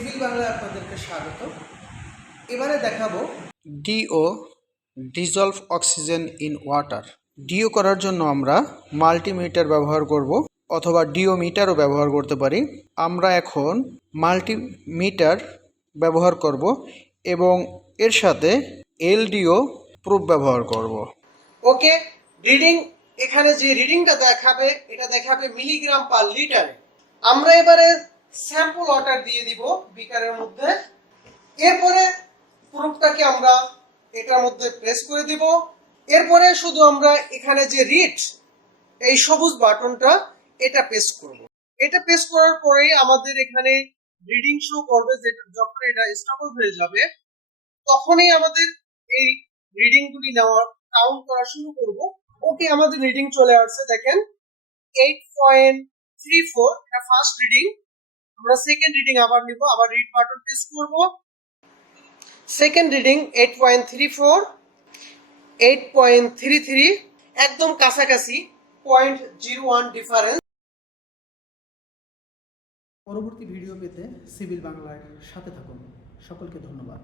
Civil বাংলায় আপনাদেরকে স্বাগত। এবারে দেখাবো DO dissolved oxygen in water. DO করার জন্য আমরা মাল্টিমিটার ব্যবহার করব অথবা ডিওমিটারও ব্যবহার করতে পারি। আমরা এখন মাল্টিমিটার ব্যবহার করব এবং এর সাথে এলডিও প্রুফ ব্যবহার করব। ওকে, রিডিং এখানে যে রিডিংটা দেখাবে এটা দেখাবে মিলিগ্রাম পার লিটারে। আমরা এবারে স্যাম্পল ওয়াটার দিয়ে দিব বিকারের মধ্যে। এরপরে প্রুফটাকে আমরা এটার মধ্যে প্রেস করে দিব। এরপরে শুধু আমরা এখানে যে রিড এই সবুজ বাটনটা এটা প্রেস করব। এটা প্রেস করার পরেই আমাদের এখানে রিডিং শো করবে, যে যখন এটা স্টেবল হয়ে যাবে তখনই আমাদের এই রিডিং গুলি নেওয়া কাউন্ট করা শুরু করব। ওকে, আমাদের রিডিং চলে আসছে, দেখেন 8.34 এটা ফার্স্ট রিডিং। আমরা সেকেন্ড রিডিং আবার নিব, আবার রিড বাটন প্রেস করব। সেকেন্ড রিডিং 8.34, 8.33, একদম কাছাকাছি 0.01 ডিফারেন্স। পরবর্তী ভিডিও পেতে সিভিল বাংলার সাথে থাকুন। সকলকে ধন্যবাদ।